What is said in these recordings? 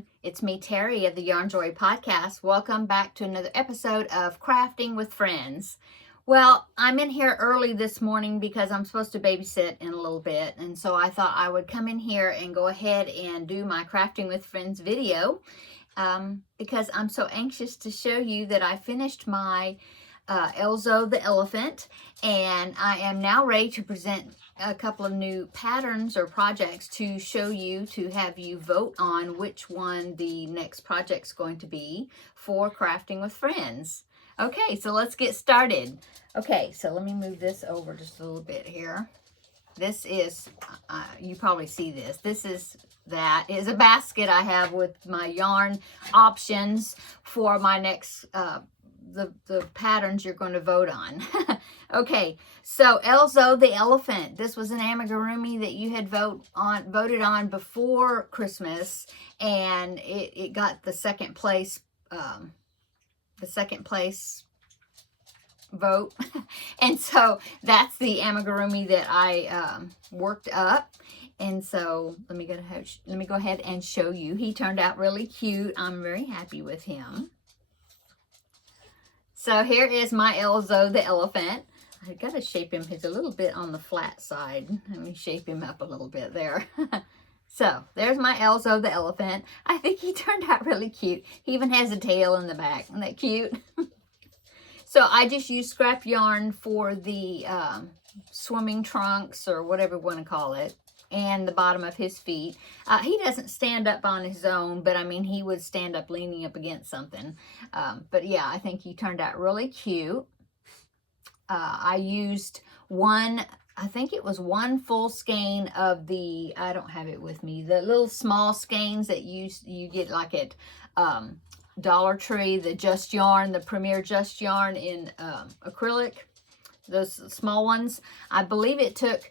everyone. It's me, Terry, of the Yarn Joy Podcast. Welcome back to another episode of Crafting with Friends. Well, I'm in here early this morning because I'm supposed to babysit in a little bit. And so I thought I would come in here and go ahead and do my Crafting with Friends video because I'm so anxious to show you that I finished my Elzo the Elephant, and I am now ready to present a couple of new patterns or projects to show you, to have you vote on which one the next project's going to be for Crafting with Friends. Okay, so let's get started. Okay, so let me move this over just a little bit here. This is, you probably see this. This is a basket I have with my yarn options for my next the patterns you're going to vote on. Okay, so Elzo the Elephant. This was an amigurumi that you had voted on before Christmas, and it got the second place vote. And so that's the amigurumi that I worked up. And so let me go ahead and show you. He turned out really cute. I'm very happy with him. So here is my Elzo the Elephant. I got to shape him. He's a little bit on the flat side. Let me shape him up a little bit there. So there's my Elzo the Elephant. I think he turned out really cute. He even has a tail in the back. Isn't that cute? So I just used scrap yarn for the swimming trunks, or whatever you want to call it, and the bottom of his feet. He doesn't stand up on his own, but I mean, he would stand up leaning up against something. But yeah, I think he turned out really cute. I used I think it was one full skein of the, I don't have it with me, the little small skeins that you get like at Dollar Tree, the Just Yarn, the Premier Just Yarn in acrylic, those small ones. I believe it took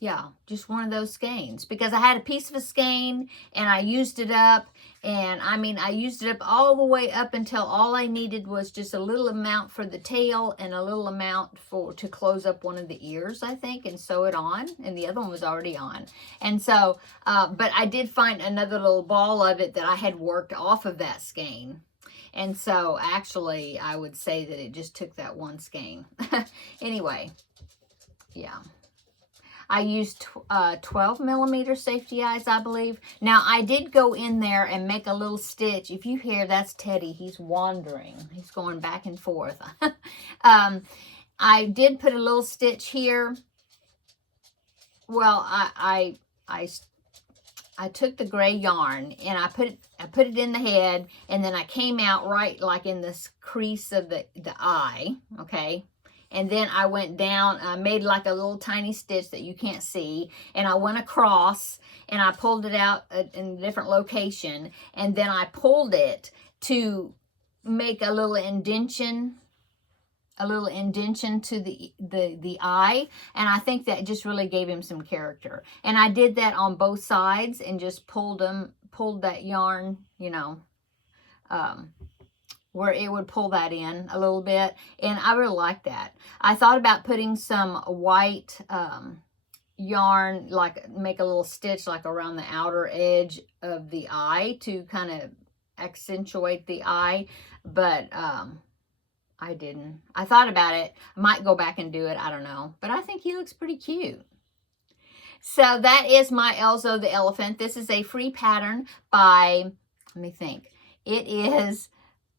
yeah, just one of those skeins, because I had a piece of a skein and I used it up, and I mean, I used it up all the way up until all I needed was just a little amount for the tail and a little amount to close up one of the ears, I think, and sew it on, and the other one was already on. And so, but I did find another little ball of it that I had worked off of that skein. And so actually, I would say that it just took that one skein. Anyway, yeah. I used 12 millimeter safety eyes, I believe. Now, I did go in there and make a little stitch. If you hear, that's Teddy. He's wandering. He's going back and forth. I did put a little stitch here. Well, I took the gray yarn and I put it in the head, and then I came out right like in this crease of the eye, okay? And then I went down, I made like a little tiny stitch that you can't see, and I went across and I pulled it out in a different location, and then I pulled it to make a little indentation to the eye, and I think that just really gave him some character. And I did that on both sides and just pulled that yarn, you know, where it would pull that in a little bit, and I really like that. I thought about putting some white yarn, like make a little stitch like around the outer edge of the eye to kind of accentuate the eye, but I didn't. I thought about it. I might go back and do it. I don't know, but I think he looks pretty cute. So that is my Elzo the Elephant. This is a free pattern by, let me think, it is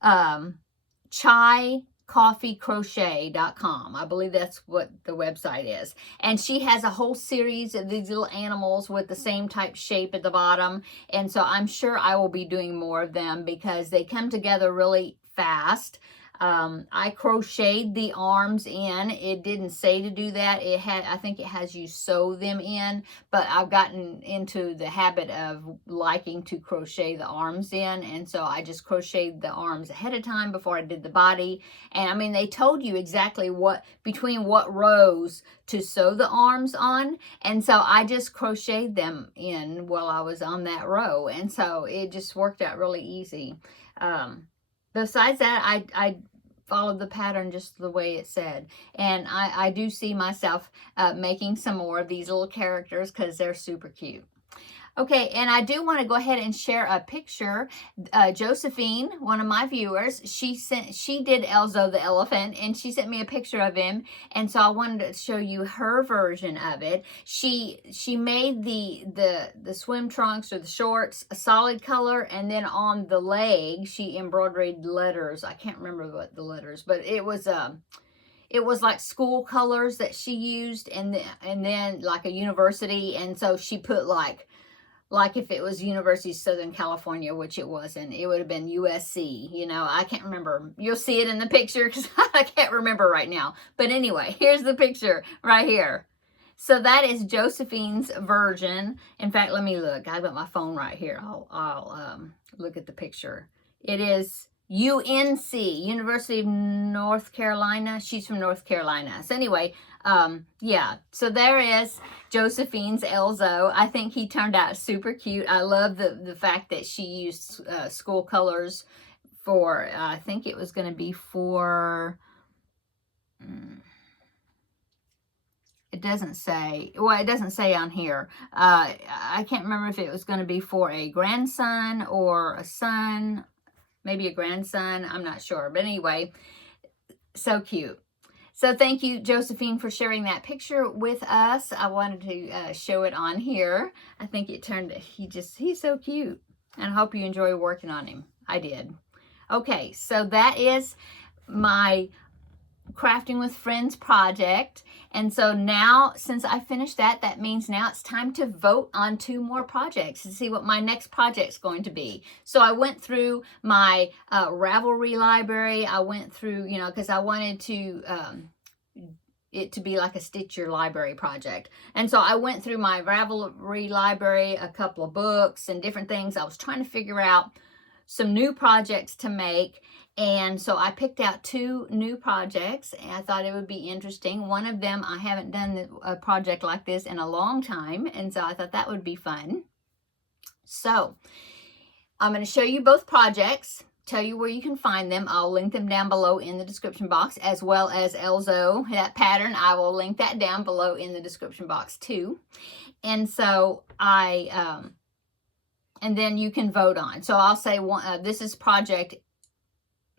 chaicoffeecrochet.com. I believe that's what the website is. And she has a whole series of these little animals with the same type shape at the bottom. And so I'm sure I will be doing more of them because they come together really fast. I crocheted the arms in. It didn't say to do that. I think it has you sew them in, but I've gotten into the habit of liking to crochet the arms in, and so I just crocheted the arms ahead of time before I did the body. And I mean, they told you exactly between what rows to sew the arms on, and so I just crocheted them in while I was on that row, and so it just worked out really easy. Besides that, I followed the pattern just the way it said. And I do see myself making some more of these little characters because they're super cute. Okay, and I do want to go ahead and share a picture. Josephine, one of my viewers, she did Elzo the elephant, and she sent me a picture of him, and so I wanted to show you her version of it. She made the swim trunks or the shorts a solid color, and then on the leg she embroidered letters. I can't remember what the letters, but it was like school colors that she used, and then like a university, and so she put like if it was University of Southern California, which it wasn't, it would have been USC, you know, I can't remember. You'll see it in the picture because I can't remember right now. But anyway, here's the picture right here. So that is Josephine's version. In fact, let me look. I've got my phone right here. I'll look at the picture. It is UNC, University of North Carolina. She's from North Carolina. So anyway, yeah, so there is Josephine's Elzo. I think he turned out super cute. I love the fact that she used school colors for, I think it was going to be for, it doesn't say, well, it doesn't say on here. I can't remember if it was going to be for a grandson or a son, maybe a grandson, I'm not sure. But anyway, so cute. So thank you, Josephine, for sharing that picture with us. I wanted to show it on here. I think it turned, he's so cute. And I hope you enjoy working on him. I did. Okay, so that is my Crafting with Friends project. And so now, since I finished that, that means now it's time to vote on 2 more projects to see what my next project's going to be. So I went through my Ravelry library. I went through, you know, because I wanted to it to be like a Stitch Your Library project. And so I went through my Ravelry library, a couple of books and different things. I was trying to figure out some new projects to make. And so I picked out 2 new projects, and I thought it would be interesting. One of them, I haven't done a project like this in a long time, and so I thought that would be fun. So I'm going to show you both projects, tell you where you can find them. I'll link them down below in the description box, as well as Elzo, that pattern. I will link that down below in the description box too. And so and then you can vote on. So I'll say this is project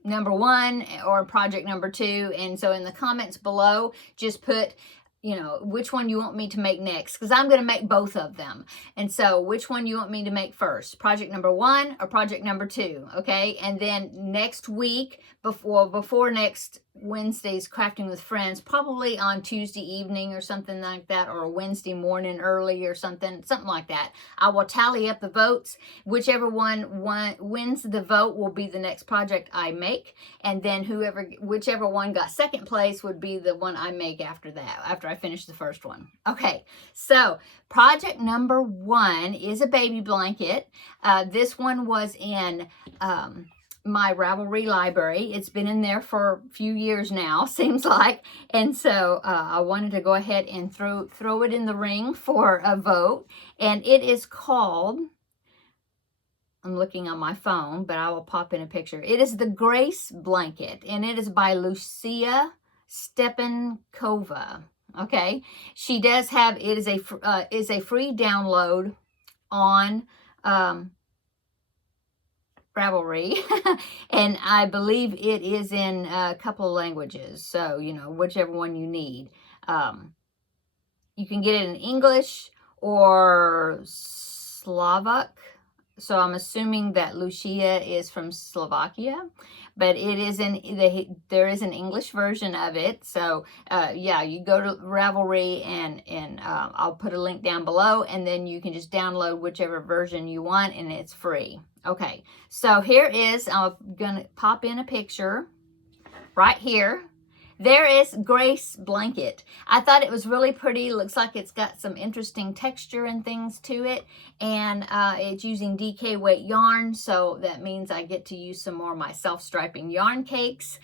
number 1 or project number 2, and so in the comments below just put, you know, which one you want me to make next, because I'm going to make both of them. And so which one you want me to make first, project number 1 or project number 2, okay? And then next week, before next Wednesday's Crafting with Friends, probably on Tuesday evening or something like that, or Wednesday morning early or something like that, I will tally up the votes. Whichever one wins the vote will be the next project I make, and then whichever one got second place would be the one I make after that, after I finish the first one. Okay, so project number 1 is a baby blanket. This one was in my Ravelry library. It's been in there for a few years now, seems like, and so I wanted to go ahead and throw it in the ring for a vote. And it is called, I'm looking on my phone, but I will pop in a picture. It is the Grace Blanket, and it is by Lucia Stepankova. Okay, she does have, it is a free download on Ravelry, and I believe it is in a couple of languages, so, you know, whichever one you need. You can get it in English or Slovak, so I'm assuming that Lucia is from Slovakia, but it is there is an English version of it. So yeah, you go to Ravelry, and I'll put a link down below, and then you can just download whichever version you want, and it's free. Okay, so here is, I'm gonna pop in a picture right here. There is Grace Blanket. I thought it was really pretty. Looks like it's got some interesting texture and things to it. And it's using DK weight yarn. So that means I get to use some more of my self-striping yarn cakes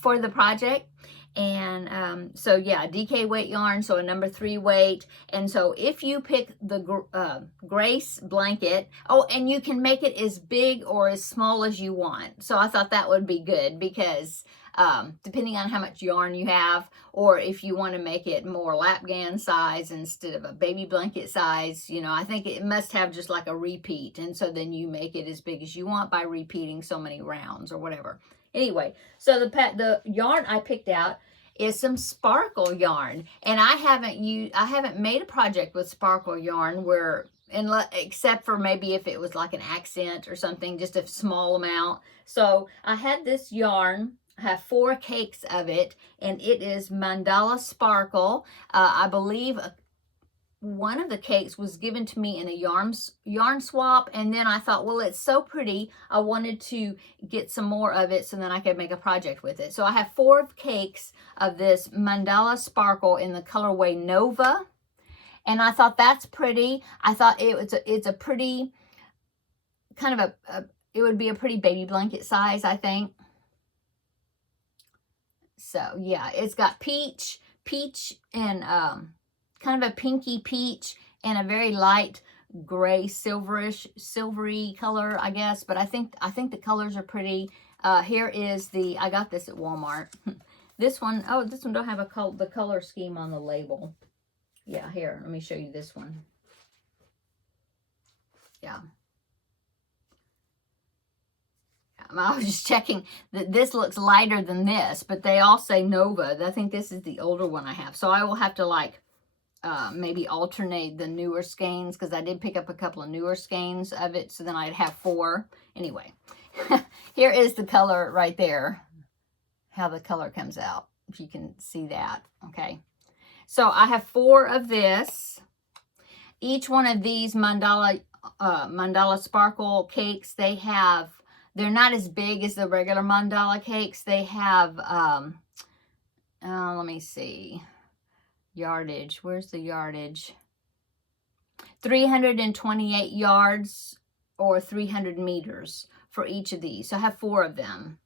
for the project. And so yeah, DK weight yarn, so a number 3 weight. And so if you pick the Grace Blanket, oh, and you can make it as big or as small as you want. So I thought that would be good, because depending on how much yarn you have, or if you want to make it more lapgan size instead of a baby blanket size. You know, I think it must have just like a repeat, and so then you make it as big as you want by repeating so many rounds or whatever. Anyway, so the yarn I picked out is some sparkle yarn, and I haven't made a project with sparkle yarn where, except for maybe if it was like an accent or something, just a small amount. So I had this yarn. I have 4 cakes of it, and it is Mandala Sparkle. I believe one of the cakes was given to me in a yarn swap, and then I thought, well, it's so pretty, I wanted to get some more of it so then I could make a project with it. So I have 4 cakes of this Mandala Sparkle in the colorway Nova, and I thought that's pretty. I thought it's a pretty kind of it would be a pretty baby blanket size, I think. So yeah, it's got peach and kind of a pinky peach and a very light gray silvery color, I guess. But I think the colors are pretty. Here is I got this at Walmart. This one don't have the color scheme on the label. Yeah, here, let me show you this one. Yeah. I was just checking that this looks lighter than this, but they all say Nova. I think this is the older one I have. So I will have to like maybe alternate the newer skeins, because I did pick up a couple of newer skeins of it, so then I'd have 4. Anyway, here is the color right there, how the color comes out, if you can see that. Okay, so I have 4 of this. Each one of these Mandala Sparkle cakes, they're not as big as the regular Mandala cakes. They have, let me see, yardage. Where's the yardage? 328 yards or 300 meters for each of these. So I have 4 of them.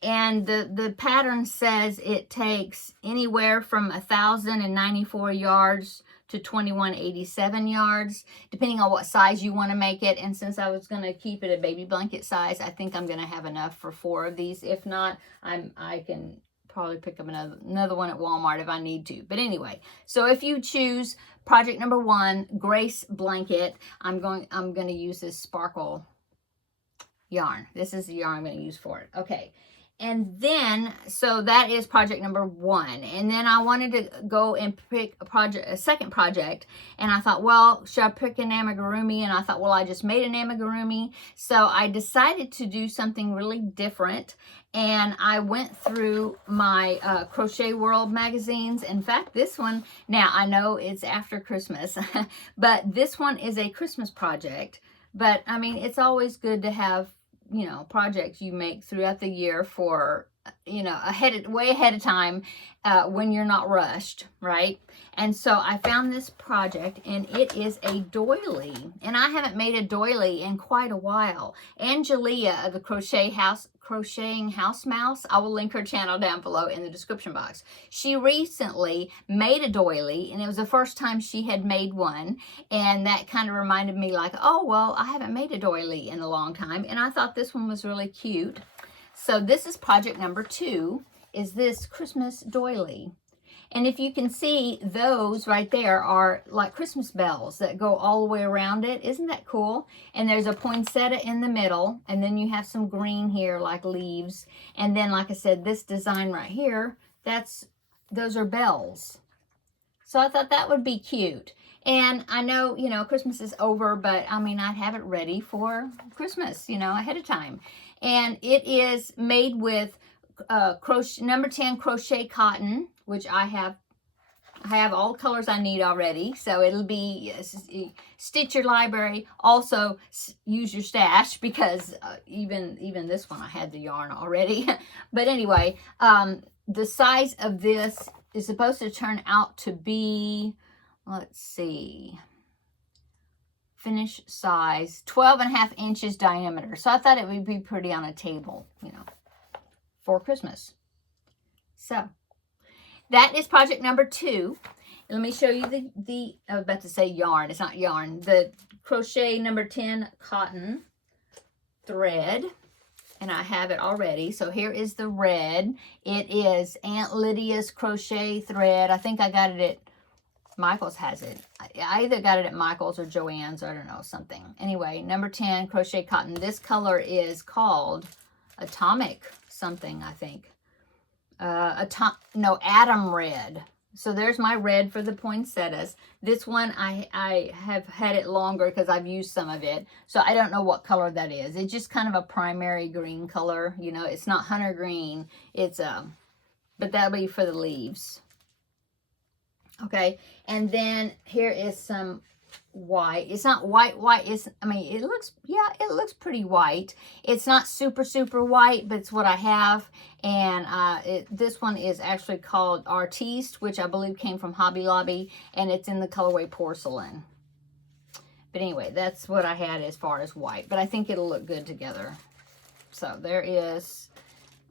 And the pattern says it takes anywhere from 1,094 yards to 2,187 yards, depending on what size you want to make it. And since I was going to keep it a baby blanket size, I think I'm going to have enough for 4 of these. If not, I can probably pick up another one at Walmart if I need to. But anyway, so if you choose project number 1, Grace Blanket, I'm going to use this sparkle yarn. This is the yarn I'm going to use for it. Okay. And then, so that is project number 1. And then I wanted to go and pick a second project. And I thought, well, should I pick an amigurumi? And I thought, well, I just made an amigurumi. So I decided to do something really different. And I went through my Crochet World magazines. In fact, this one, now I know it's after Christmas, but this one is a Christmas project. But I mean, it's always good to have, you know, projects you make throughout the year for, you know, way ahead of time when you're not rushed, right? And so I found this project, and it is a doily, and I haven't made a doily in quite a while. Angelia of the Crocheting House Mouse, I will link her channel down below in the description box. She recently made a doily, and it was the first time she had made one, and that kind of reminded me like, oh, well, I haven't made a doily in a long time, and I thought this one was really cute. So this is project number 2, is this Christmas doily. And if you can see, those right there are like Christmas bells that go all the way around it. Isn't that cool? And there's a poinsettia in the middle, and then you have some green here like leaves. And then, like I said, this design right here, those are bells. So I thought that would be cute. And I know, you know, Christmas is over, but I mean, I'd have it ready for Christmas, you know, ahead of time. And it is made with number 10 crochet cotton, which I have all the colors I need already. So it'll be stitch your library. Also use your stash, because even this one I had the yarn already. But anyway, the size of this is supposed to turn out to be, let's see, finish size 12.5 inches diameter. So I thought it would be pretty on a table, you know, for Christmas. So that is project number 2. Let me show you I was about to say yarn. It's not yarn. The crochet number 10 cotton thread. and I have it already. So here is the red. It is Aunt Lydia's crochet thread. I think I got it at Michael's has it. I either got it at Michael's or Joann's, I don't know, something. Anyway, number 10, crochet cotton. This color is called Atomic something, I think. Atom red. So there's my red for the poinsettias. This one, I have had it longer because I've used some of it. So I don't know what color that is. It's just kind of a primary green color. You know, it's not hunter green. It's, but that'll be for the leaves. Okay, and then here is some white. It's not white. It's, I mean, it looks, yeah, it looks pretty white. It's not super white, but it's what I have. And this one is actually called Artiste, which I believe came from Hobby Lobby, and it's in the colorway Porcelain. But anyway, that's what I had as far as white, but I think it'll look good together. So there is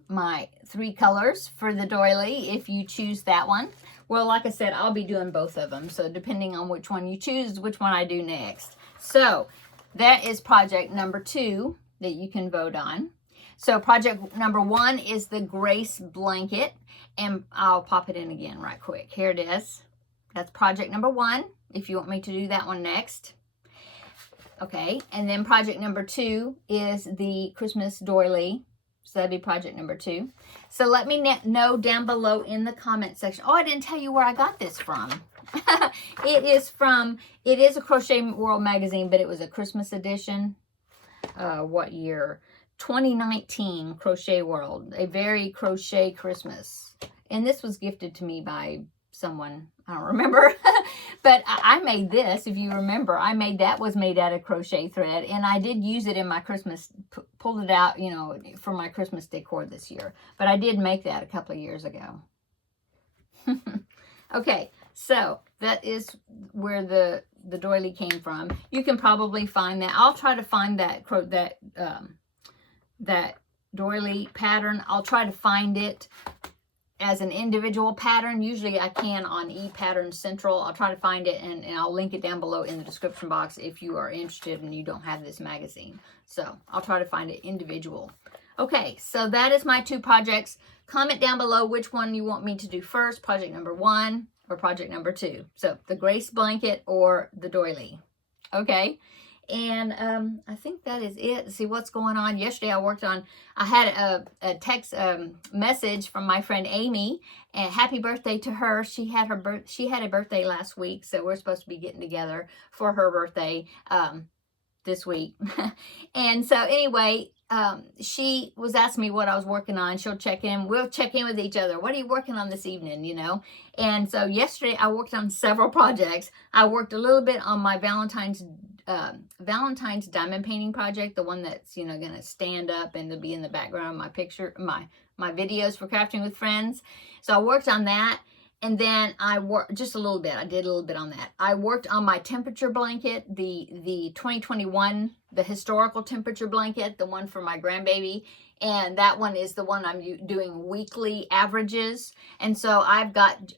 my 3 colors for the doily, if you choose that one. Well, like I said, I'll be doing both of them. So depending on which one you choose, which one I do next. So that is project number 2 that you can vote on. So project number 1 is the Grace blanket. And I'll pop it in again right quick. Here it is. That's project number 1, if you want me to do that one next. Okay, and then project number 2 is the Christmas doily. So that'd be project number 2. So let me know down below in the comment section. Oh, I didn't tell you where I got this from. It is a Crochet World magazine, but it was a Christmas edition. What year? 2019 Crochet World. A very crochet Christmas. And this was gifted to me by someone, I don't remember, but I made this, if you remember, was made out of crochet thread, and I did use it in my Christmas, pulled it out, you know, for my Christmas decor this year, but I did make that a couple of years ago. Okay, so that is where the doily came from. You can probably find that. I'll try to find that doily pattern. I'll try to find it as an individual pattern. Usually I can on ePattern Central. I'll try to find it, and I'll link it down below in the description box if you are interested and you don't have this magazine. So I'll try to find it individual. Okay, so that is my 2 projects. Comment down below which one you want me to do first, project number 1 or project number 2. So the Grace blanket or the doily. Okay. And I think that is it. See what's going on. Yesterday I had a text message from my friend Amy, and happy birthday to her. She had a birthday last week, so we're supposed to be getting together for her birthday this week. And so anyway, she was asking me what I was working on. She'll check in. We'll check in with each other. What are you working on this evening, you know? And so yesterday I worked on several projects. I worked a little bit on my Valentine's diamond painting project, the one that's, you know, going to stand up and to be in the background of my picture, my videos for Crafting with Friends. So I worked on that. And then I worked just a little bit. I did a little bit on that. I worked on my temperature blanket, the 2021, the historical temperature blanket, the one for my grandbaby. And that one is the one I'm doing weekly averages. And so I've got,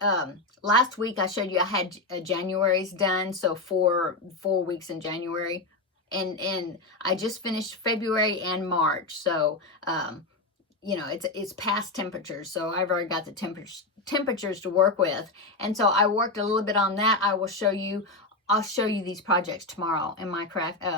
last week I showed you I had January's done. So four weeks in January. And I just finished February and March. So, you know, it's past temperatures. So I've already got the temperatures to work with. And so I worked a little bit on that. I'll show you these projects tomorrow in my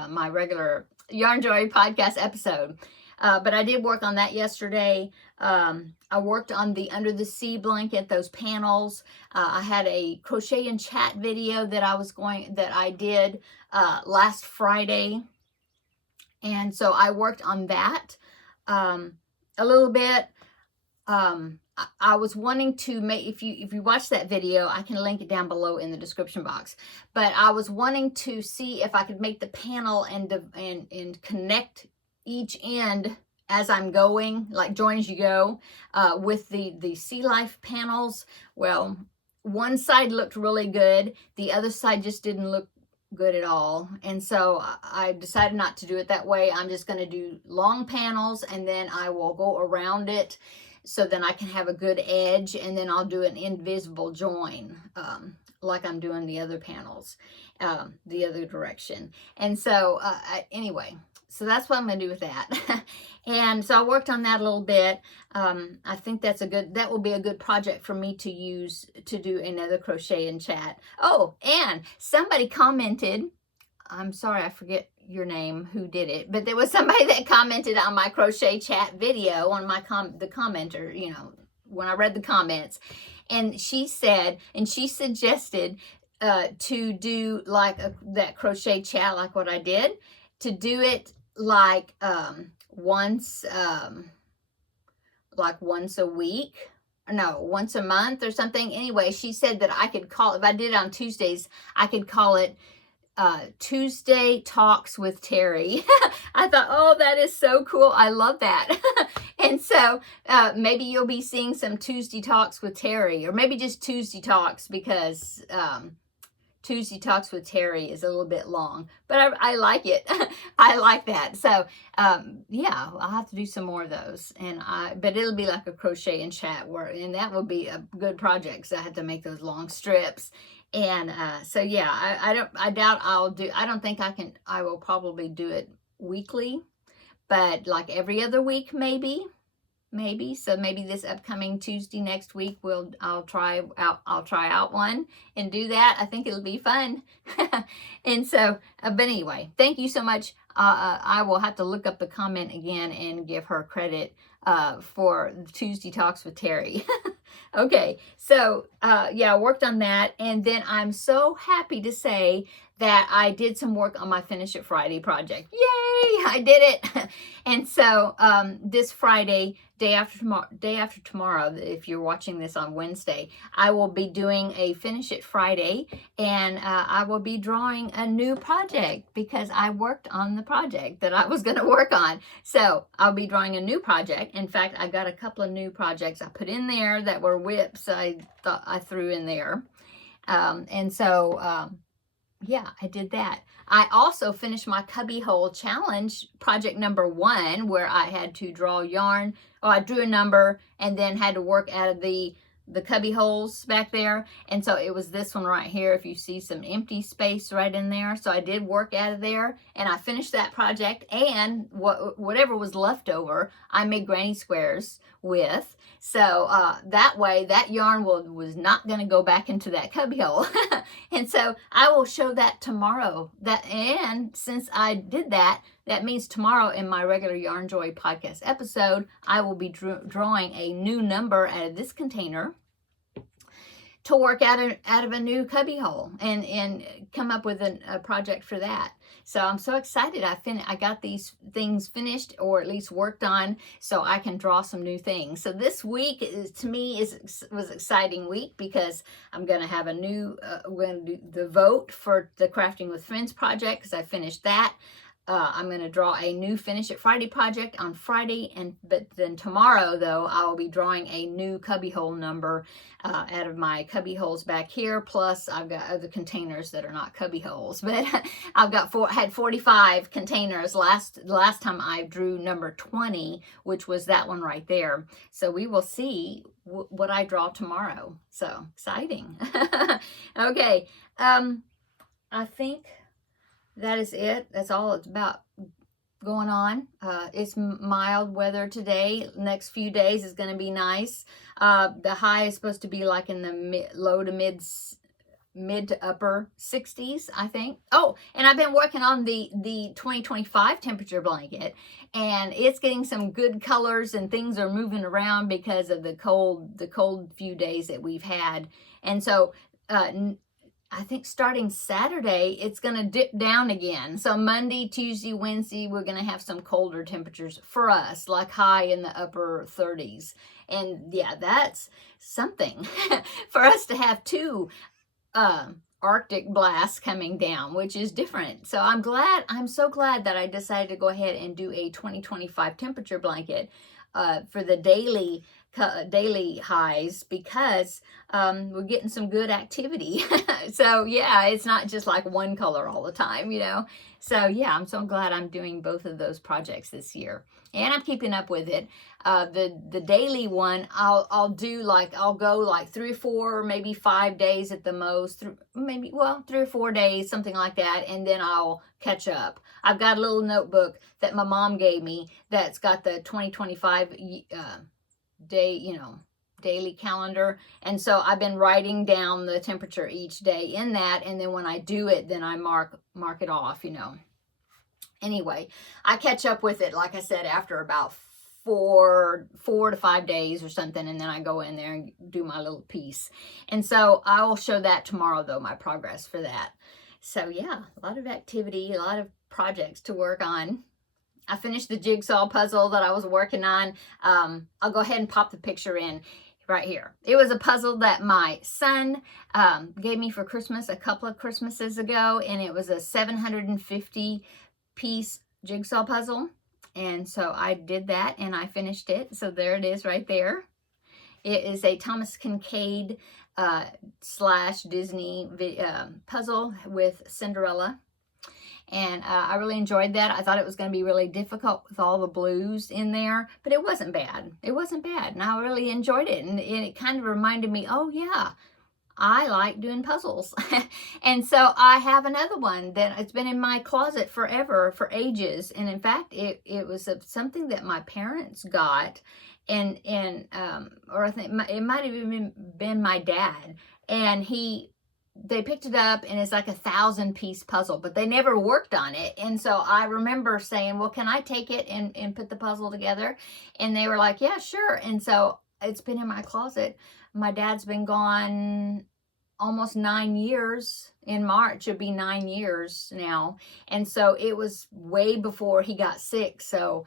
my regular Yarn Joy podcast episode. But I did work on that yesterday. I worked on the Under the Sea blanket, those panels. I had a crochet and chat video that I did last Friday. And so I worked on that a little bit. I was wanting to make, if you watch that video, I can link it down below in the description box. But I was wanting to see if I could make the panel and connect each end as I'm going, like join as you go, with the Sea Life panels. Well, one side looked really good. The other side just didn't look good at all. And so I decided not to do it that way. I'm just going to do long panels, and then I will go around it so then I can have a good edge, and then I'll do an invisible join like I'm doing the other panels, the other direction. And so anyway, so that's what I'm going to do with that. And so I worked on that a little bit. I think that will be a good project for me to use to do another crochet and chat. Oh, and somebody commented, I'm sorry, I forget your name, who did it, but there was somebody that commented on my crochet chat video on my the commenter, you know, when I read the comments, and she said, and she suggested to do like that crochet chat, like what I did, to do it like once a week, no, once a month or something. Anyway, she said that I could call, if I did it on Tuesdays, I could call it Tuesday Talks with Terri. I thought, oh, that is so cool. I love that. And so maybe you'll be seeing some Tuesday Talks with Terri, or maybe just Tuesday Talks, because Tuesday Talks with Terri is a little bit long, but I like it. I like that. So yeah, I'll have to do some more of those, but it'll be like a crochet and chat work, and that will be a good project. So I have to make those long strips. And so yeah, I will probably do it weekly, but like every other week, maybe. So maybe this upcoming Tuesday next week, I'll try out one and do that. I think it'll be fun. And so, but anyway, thank you so much. I will have to look up the comment again and give her credit for Tuesday Talks with Terri. Okay, so yeah, I worked on that, and then I'm so happy to say that I did some work on my Finish It Friday project. Yay, I did it. And so this Friday, day after tomorrow, if you're watching this on Wednesday, I will be doing a Finish It Friday, and I will be drawing a new project because I worked on the project that I was going to work on. So I'll be drawing a new project. In fact, I got a couple of new projects I put in there that were whips I thought I threw in there. And so yeah, I did that. I also finished my cubbyhole challenge, project number 1, where I had to draw yarn. Oh, I drew a number and then had to work out of the cubby holes back there. And so it was this one right here, if you see some empty space right in there. So I did work out of there, and I finished that project, and whatever was left over, I made granny squares with. So that way, that yarn was not going to go back into that cubby hole. And so I will show that tomorrow. And since I did that, that means tomorrow in my regular Yarn Joy podcast episode, I will be drawing a new number out of this container to work out of a new cubby hole and come up with a project for that. So I'm so excited. I got these things finished, or at least worked on, so I can draw some new things. So this week to me was an exciting week, because I'm going to have a new, we're going to do the vote for the Crafting with Friends project, because I finished that. I'm going to draw a new Finish It Friday project on Friday, but then tomorrow, though, I will be drawing a new cubbyhole number out of my cubby holes back here. Plus, I've got other containers that are not cubby holes, but I've got had 45 containers last time I drew number 20, which was that one right there. So we will see what I draw tomorrow. So exciting. Okay, I think that is it. That's all it's about going on. It's mild weather today. Next few days is going to be nice. The high is supposed to be like in the low to mid to upper 60s, I think. Oh, and I've been working on the 2025 temperature blanket, and it's getting some good colors, and things are moving around because of the cold few days that we've had. And so I think starting Saturday, it's going to dip down again. So Monday, Tuesday, Wednesday, we're going to have some colder temperatures for us, like high in the upper 30s. And yeah, that's something for us to have 2 Arctic blasts coming down, which is different. So I'm so glad that I decided to go ahead and do a 2025 temperature blanket for the daily highs, because we're getting some good activity. So yeah, it's not just like one color all the time, you know. So yeah, I'm so glad I'm doing both of those projects this year, and I'm keeping up with it. The daily one, I'll go like 3 or 4, maybe 5 days at the most, maybe, well, 3 or 4 days, something like that, and then I'll catch up. I've got a little notebook that my mom gave me that's got the 2025 day, daily calendar, and so I've been writing down the temperature each day in that, and then when I do it, then I mark it off. Anyway, I catch up with it, like I said, after about 4 to 5 days or something, and then I go in there and do my little piece. And so I will show that tomorrow, though, my progress for that. So yeah, a lot of activity, a lot of projects to work on. I finished the jigsaw puzzle that I was working on. I'll go ahead and pop the picture in right here. It was a puzzle that my son gave me for Christmas a couple of Christmases ago, and it was a 750 piece jigsaw puzzle. And so I did that and I finished it. So there it is right there. It is a Thomas Kincaid / Disney puzzle with Cinderella. And I really enjoyed that. I thought it was going to be really difficult with all the blues in there, but it wasn't bad. It wasn't bad, and I really enjoyed it. And it kind of reminded me, oh yeah, I like doing puzzles. And so I have another one that it's been in my closet forever, for ages. And in fact, it was something that my parents got, or I think it might have even been my dad, and they picked it up, and it's like a 1,000-piece puzzle, but they never worked on it. And so I remember saying, well, can I take it and put the puzzle together? And they were like, yeah, sure. And so it's been in my closet. My dad's been gone almost 9 years. In March, it'll be 9 years now. And so it was way before he got sick. So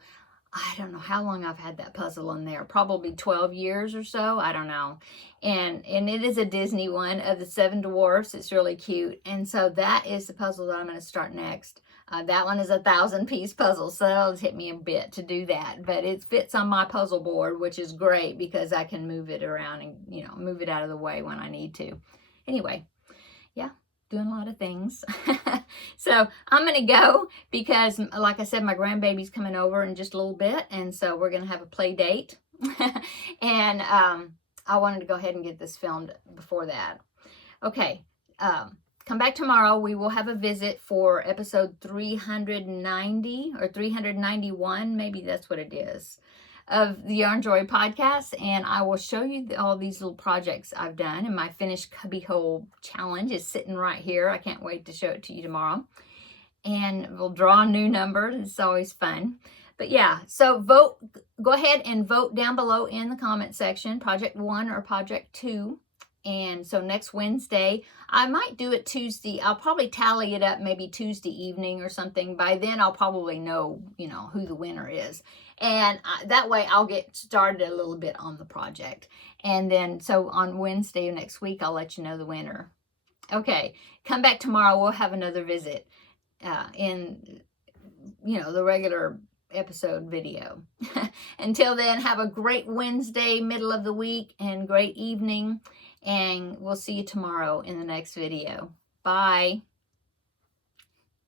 I don't know how long I've had that puzzle in there. Probably 12 years or so. I don't know. And it is a Disney one of the 7 Dwarfs. It's really cute. And so that is the puzzle that I'm going to start next. That one is a 1,000-piece puzzle, so that'll take me a bit to do that. But it fits on my puzzle board, which is great because I can move it around and, move it out of the way when I need to. Anyway, yeah, doing a lot of things. So I'm going to go because, like I said, my grandbaby's coming over in just a little bit. And so we're going to have a play date. And I wanted to go ahead and get this filmed before that. Okay. Come back tomorrow. We will have a visit for episode 390 or 391. Maybe that's what it is, of the Yarn Joy podcast. And I will show you all these little projects I've done. And my finished cubbyhole challenge is sitting right here. I can't wait to show it to you tomorrow. And we'll draw a new number. It's always fun. But yeah, so go ahead and vote down below in the comment section, project 1 or project 2. And so next Wednesday, I might do it Tuesday. I'll probably tally it up maybe Tuesday evening or something. By then, I'll probably know, who the winner is. And that way, I'll get started a little bit on the project. And then, so on Wednesday of next week, I'll let you know the winner. Okay, come back tomorrow. We'll have another visit in, the regular episode video. Until then, have a great Wednesday, middle of the week, and great evening. And we'll see you tomorrow in the next video. Bye.